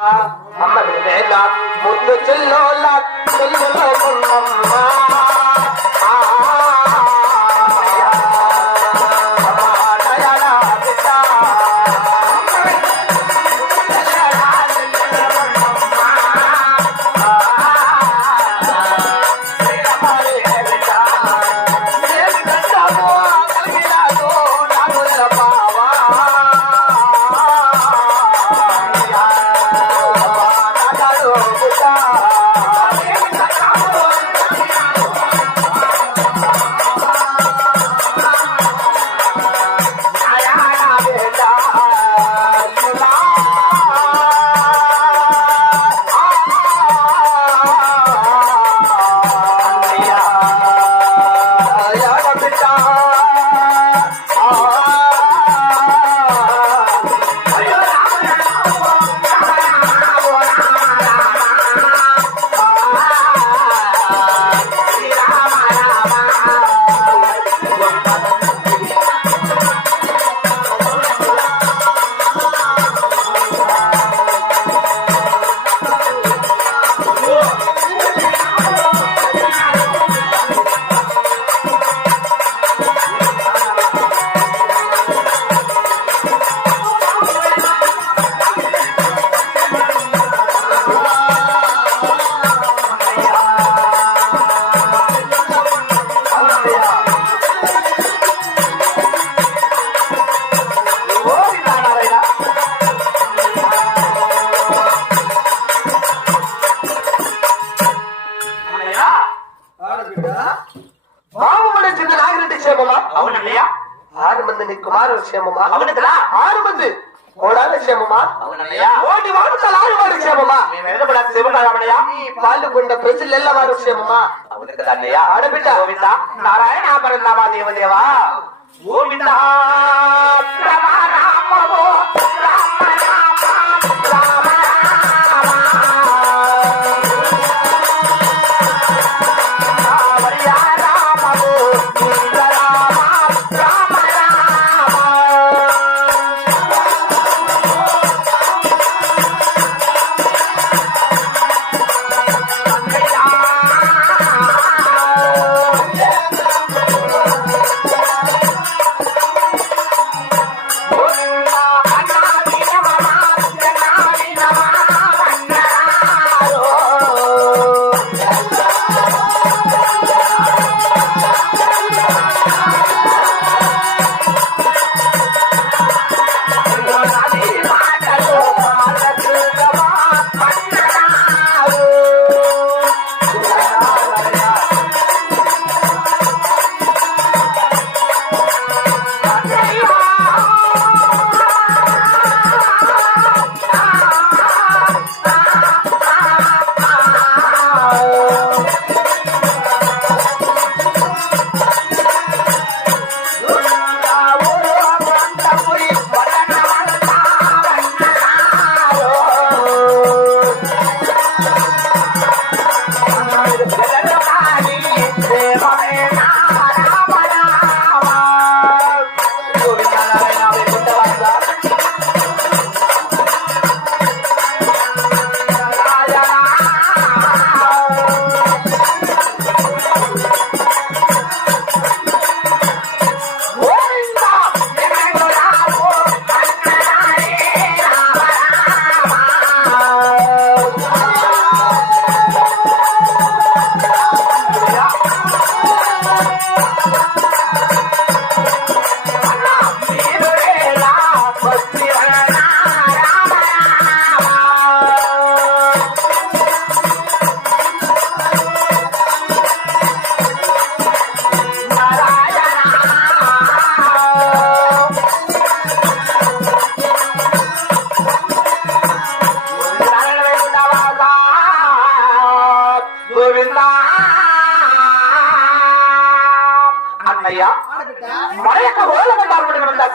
అమ్మ వేళ ముందు చెల్లోలా చెల్లులో ఉన్నమ్మ. కుమారుడు క్షేమమా అవునదిరా ఆరు మంది కోడాల క్షేమమా అవునన్నయ్య ఓటి వాడు తలారి క్షేమమా మేము ఎదురు కూడా శివుడామయ్య పాల్గొండ ప్రజలెల్లవారు క్షేమమా అవును కదా అన్నయ్య ఆడబిడ్డ. గోవింద నారాయణ పరందామా దేవదేవా గోవింద రమ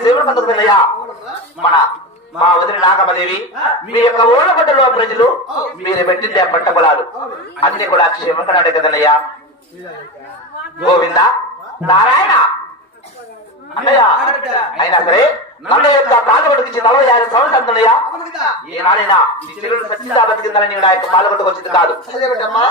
పొందుతుందయ్య మన మా వదిలి నాగమదేవి మీ యొక్క ఓళ్ళగడ్డలో ప్రజలు మీరు పెట్టిందే పంట పొలాలు అన్ని కూడా క్షేమంగా కదన్నయ్యా. గోవింద? నారాయణ? అన్నయ్య? అయినా సరే నన్న యొక్క పాలగొట్టుకి నలభై ఆరు అన్నయ్య ఏనాడైనా నీ చెల్లెలు సచ్చిందా బతికిందని నేను నా యొక్క వచ్చింది కాదు.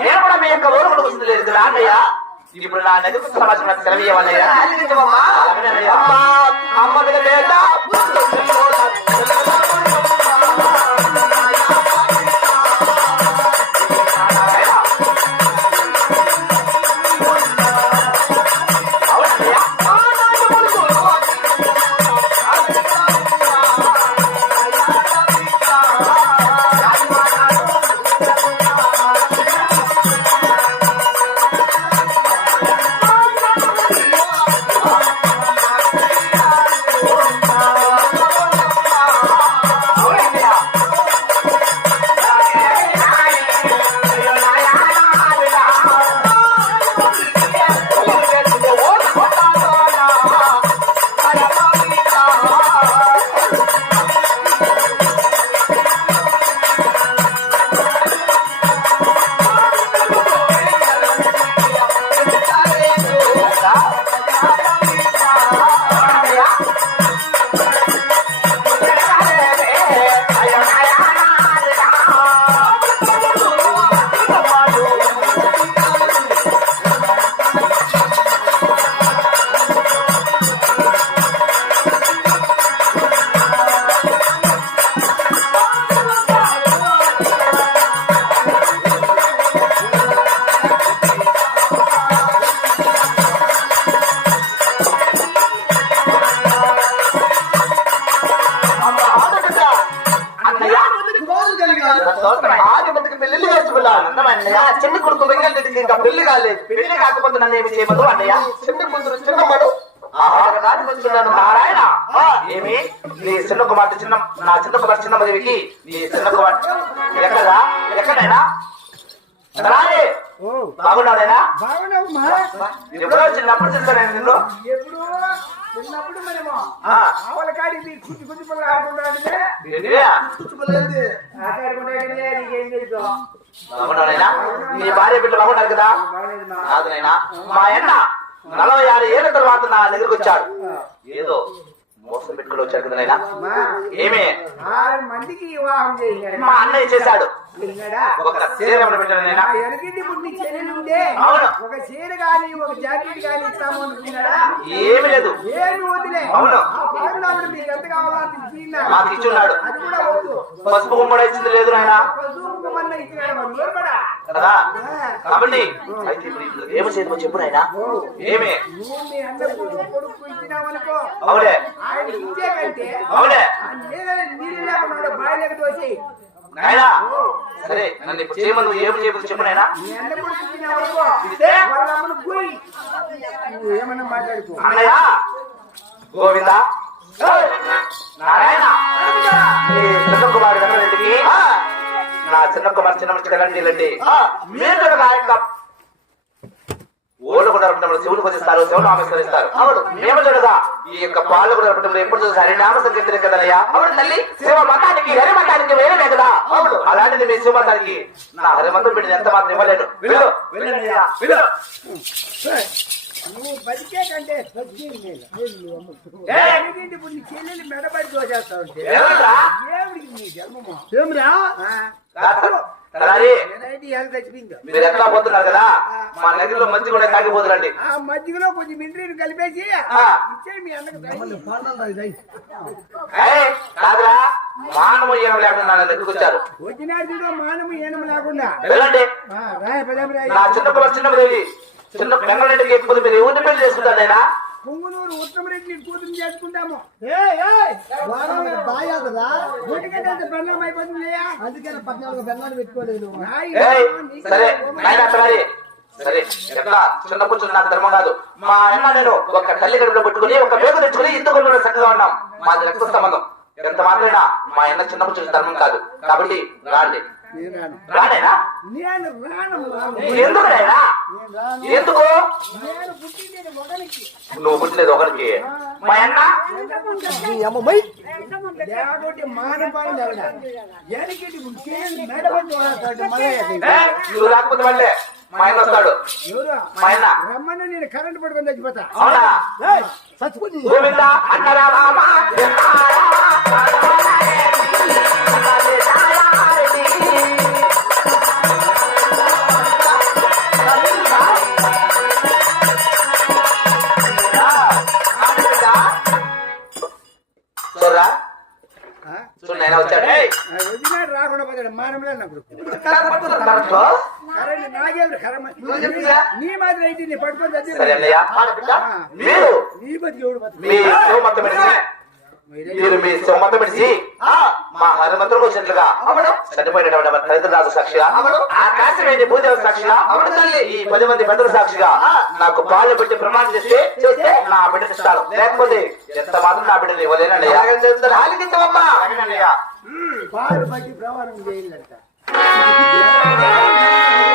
నేను కూడా మీ యొక్క ఊరుకు వచ్చింది లేదు కదా అన్నయ్య? ఇప్పుడు నా నది సమాచారం అన్నయ్య. అమ్మా అమ్మ మీద పెళ్ళి కాలేదు పెళ్ళి కాకపోతే నన్ను ఏమి చేయమదు అన్నయ్య? చిన్న కూతురు చిన్న మడు వచ్చున్నాను నారాయణ. ఏమి? నీ చిన్న కుమార్తె చిన్న నా చిన్న కుమార్తె చిన్న మదివికి నీ చిన్న కుమార్తె. ఎక్కడా? ఎక్కడైనా? రాలే. బాగున్నాడైనా ఎప్పుడో చిన్నప్పుడు నిన్ను? ఎప్పుడు చిన్నప్పుడు మనము ఆవుల కాడికి కుచ్చి కుచ్చి పిల్లలు ఆడుకుంటాడే నీ భార్య బిడ్డ బాగున్నారు కదా? కాదునైనా మా అన్న నలభై ఆరు ఏళ్ళ తర్వాత నా దగ్గరకు వచ్చాడు. ఏదో మోసం పెట్టుకుని వచ్చాడు కదా నాయనా? ఏమి? ఆరు మందికి వివాహం చేశాడు మా అన్నయ్య చేశాడు? ఒక చీర పెట్టాడు నాయనా? ఆ ఎనకింటి పుట్టి చెల్లెలు ఉండే. అవును. ఒక చీర గాని ఒక జాకెట్ గాని ఇస్తాము అనుకున్నాడా? ఏమి లేదు. ఏమి వదిలే అవును. మీకు ఎంత కావాలో అంత ఇచ్చిన్నా. మాకు ఇచ్చున్నాడు. అది కూడా వద్దు. పసుపు గుమ్మడి ఇచ్చింది లేదు నాయన. పశువుకమన్నా ఇచ్చినాడు మరి నిలబడా. కదా. కాబట్టి ఏమి చెప్పు నాయన. అవునే ఆయన ఇచ్చే కంటే నీళ్ళ లేకుండా సరే నన్ను ఇప్పుడు చేయమని చెప్పు నాయన. ఏమన్నా మాట్లాడుకో. అన్నయ్య గోవింద. నారాయణ. చిన్న వెంకటరెడ్డికి నా చిన్న కుమారు చిన్న మనిషి కదండి వెళ్ళండి మీరు కనుక కూడా నరపడంలో శివుని కొద్దిస్తారు శివుని ఆమెస్కరిస్తారు అవును మేము చూడగా ఈ యొక్క పాలు కూడా నరపడంలో ఎప్పుడు చూసి హరినామ సంకీర్తన కదనయ్యా అవును తల్లి శివ మతానికి హరి మతానికి వేరే కదా? అవును అలాంటిది మీ శివ మతానికి. నా హరి మతం పెట్టిన ఎంత మాత్రం ఇవ్వలేను. వెళ్ళు వెళ్ళండియ్యా, వెళ్ళు నువ్వు బతికే కంటే సత్యం మేలు. ఏ? ఎందుకంటే ఇప్పుడు నీ చెల్లెలు మెడబడి దోచేస్తా ఉంటే ఏమిరా? మీరు ఎట్లా పోతున్నారు కదా? మా నదిలో మంచి కూడా తాగిపోతురండి. ఆ మధ్యలో కొంచెం మిండ్రీని కలిపేసి ఆ. ఇచ్చే మీ అన్నకు దయ. ఏయ్, కాదురా మానవ ఏం లేకుండా నా దగ్గరకు వచ్చారు? వచ్చినాడు చూడు మానము ఏనం లేకుండా. వెళ్ళండి. నా చిన్న చిన్న చిన్న పెంగళరెడ్డికి ఎక్కువ మీరు ఎవరిని పెళ్ళి చేసుకుంటారు నాయనా పొంగునూరు ఉత్తమరెడ్డి కూతురు చేసుకుంటాము. ఎందుకంటే పెళ్ళం అయిపోతుందియా అందుకని పద్నాలుగు బెల్లాలు పెట్టుకోలేదు. ఏయ్, సరే నాయన తలారి సరే ఎట్లా చిన్న కూర్చుని నాకు ధర్మం కాదు. మా అన్న నేను ఒక తల్లి గడుపులో పెట్టుకుని ఒక వేగ తెచ్చుకుని ఇంత కొడుకులో చక్కగా ఉన్నాం. మాది రక్త సంబంధం ఎంత మాత్రమైనా మా అన్న చిన్న కూర్చుని ధర్మం కాదు. కాబట్టి రాండి. నేను రాను రానైనా నేను రానమ్మా ఎందుకు నాయనా ఎందుకు? నేను పుట్టింది మొగనికి నువ్వు పుట్టినది ఒకరికి? మా అన్న? లేకపోతే మానపాలు ఎవడ ఎనకిటి చేయాలి మెడబడి వాడతాడు మలయ్య ఏయ్, నువ్వు రాకపోతే మళ్ళీ మా ఆయన వస్తాడు. ఎవరు? మా ఆయన. రమ్మని నేను కరెంట్ పట్టుకొని చచ్చిపోతా. అవునా? ఏయ్, చచ్చిపోయి గోవింద అన్నరా ఆ? చూడు నాయన వచ్చాడు ఆ, వదినాడు రాకుండా పోతాడు మానవులే నా కొడుకు కరెక్ట్ కరెంట్ నాగేవుడు కరమ? నీ మాదిరి అయితే నీ పట్టుకొని మీరు నీ బతుకు మెడిసి మీరు మీ మెడిసి ఆ, మా హనుమంతుడికి వచ్చినట్లుగా. చనిపోయినటువంటి మన తల్లిదండ్రులకు సాక్షిగా. ఆకాశమైన భూదేవ సాక్షిగా అవును తల్లి. ఈ పది మంది పెద్దల సాక్షిగా నాకు పాలు పెట్టి ప్రమాణం చేస్తే చేస్తే నా బిడ్డ ఇస్తాను లేకపోతే ఎంత మాత్రం నా బిడ్డని ఇవ్వలేనండి ఆలకించవమ్మా పాలు పట్టి ప్రమాణం చేయాలంట.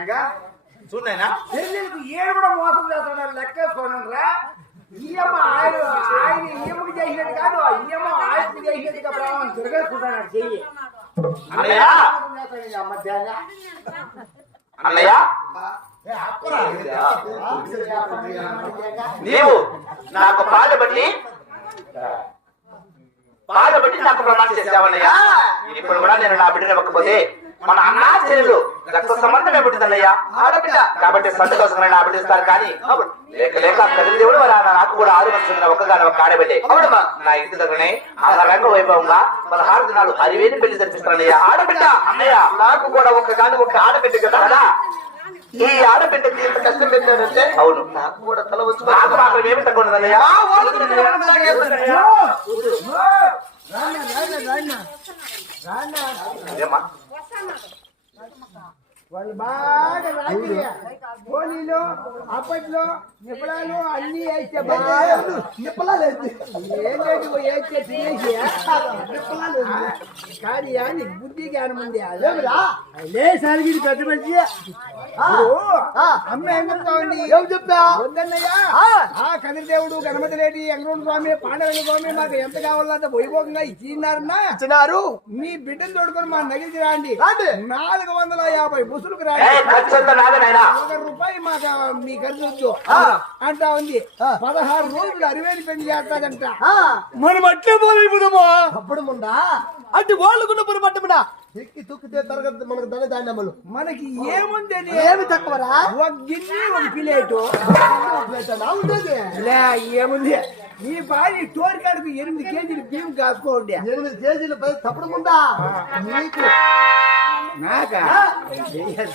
ఏంగా చూడైనా చెల్లెలకు ఏడు కూడా మోసం చేస్తున్నాడు లెక్కేసుకోనండి రా ఈయమ్మ ఆయన ఆయన ఈయమ్మకి చేసినట్టు కాదు ఈయమ్మ ఆయనకి చేసినట్టుగా ప్రమాణం తిరగేసుకుంటాడు చెయ్యి. అన్నయ్య! చేస్తాడు. అన్నయ్య! నీవు నాకు పాలు బట్టి పాలు బట్టి నాకు ప్రమాణం చేసావన్నయ్య. ఇప్పుడు కూడా నేను నా బిడ్డను ఇవ్వకపోతే మన అన్న చెల్లెలు రక్త సంబంధమే పుట్టిందన్నయ్య ఆడబిడ్డ. కాబట్టి సంతోషంగా నా బిడ్డ ఇస్తారు కానీ లేక లేక కదిలి దేవుడు ఆ నాకు కూడా ఆరు మంది ఒక్కగానే ఒక ఆడబిడ్డే. అవునమ్మా. నా ఇంటి దగ్గరనే ఆహారంగ వైభవంగా పదహారు దినాలు హరివేని పెళ్ళి జరిపిస్తానయ్య ఆడబిడ్డ అన్నయ్య నాకు కూడా ఒక కాదు. ఒక ఆడబిడ్డ కదా ఈ ఆడబిడ్డకి ఇంత కష్టం పెట్టాడంటే అవును. నాకు కూడా తల వచ్చి నాకు మాత్రం ఏమి తక్కువ? రాన్న? వాళ్ళు బాగా రాత్రి గోళీలు అప్పట్లో నిప్పలాలు అన్ని వేస్తే బాగా. నిప్పలాలు ఏం లేదు వేస్తే తినేసి. నిప్పలాలు కానీ అని బుద్ధి జ్ఞానం ఉంది లే సరిగి పెద్ద మనిషి. అమ్మ ఏం చెప్తా ఉంది ఏం చెప్తా వద్దన్నయ్యా ఆ. కదిరిదేవుడు గణపతి రెడ్డి వెంకటరమణ స్వామి పాండవ స్వామి మాకు ఎంత కావాలో అంత వైభోగంగా ఇచ్చినారన్నా? ఇచ్చినారు. మీ బిడ్డను తోడుకొని మా నగిరికి రాండి. నాలుగు వందల యాభై ముసులుకు ఏ రాండి ఒక రూపాయి మాకు మీ ఖర్చు అంటా ఉంది. పదహారు రోజులు అరివేలు పెళ్ళి చేస్తాదంట మనం అట్లే పోలేకపోదామా అప్పుడు ముందా? అటు వాళ్ళకున్న పొర పట్టముడా ఎక్కి తొక్కితే తరగతి మనకు ధన ధాన్యములు. మనకి ఏముంది? ఏమి తక్కువరా? ఒక గిన్నె ఒక ప్లేటు. ఉండేది? లే ఏముంది? మీ భార్య తోరికాడికి ఎనిమిది కేజీలు బియ్యం కాసుకోండి. ఎనిమిది కేజీలు తప్పుడు ముందా? నీకు. నాకా?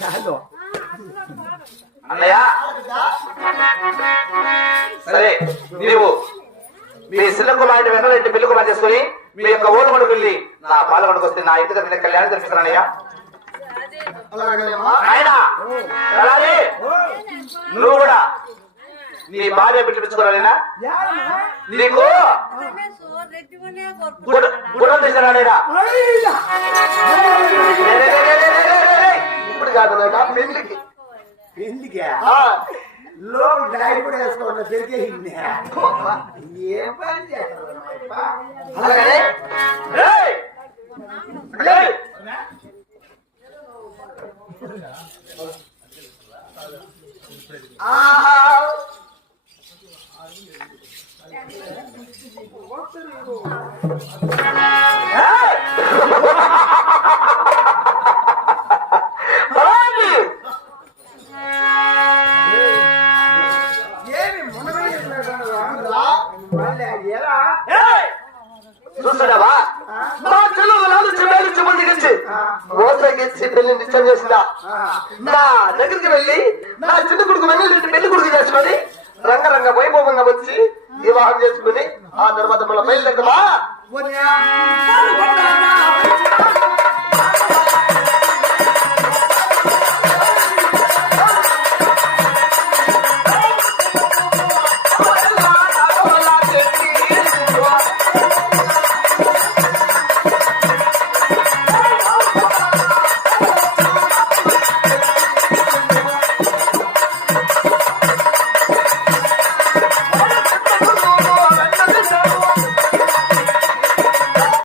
చాలు అన్నయ్య. సరే నీవు మీ సిల్ల కుమారుడు వెనరెడ్డి పెళ్ళి కుమార్ చేసుకుని మీ యొక్క ఓటు కొడుకు వెళ్ళి నా పాల కొడుకు వస్తే నా ఇంటి దగ్గర కళ్యాణం జరిపిస్తానయ్యా. అలాగే నువ్వు కూడా నీ భార్య పిలిపించుకోరాలేనా యారమ్మా? నీకు తీసుకురాలేదా అయ్యా! ఇప్పుడు కాదు లేక పెళ్ళికి డాడీ కూడా వేసుకోండి పెరిగేసింది ఏం పని చేస్తారు అలాగనే ఏయ్!